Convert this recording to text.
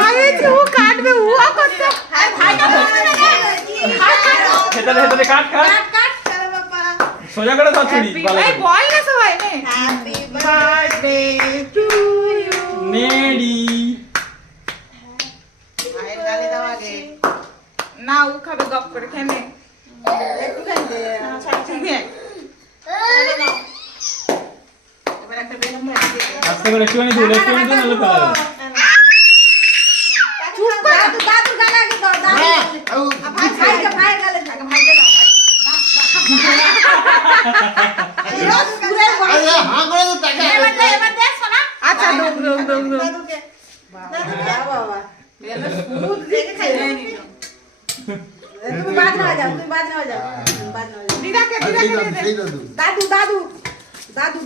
अरे तू काट में हुआ करते हेतले काट सोजा करे था छुरी भाई बॉल ना सवाई ने हैप्पी बर्थडे टू यू नेडी भाई गाली दवागे ना उ खाबे गप करे खेने একটু খাই দে আচ্ছা এবার একটা বেলুন মার দে আস্তে করে একটু নি দিলে একটু নি দিলে ফেলা চুপ কর দাদু গালা আগে দাও দাদু ভাই ভাই গালে থাকে ভাই দাও রোজ পুরো আরে হাঁ করে তো টাকা এবার দে সোনা আচ্ছা দম দাদুকে বাবা মেলা ফুড দেখে খাই নি তুমি বাদ না যাও দিদা কে দাদু দাদু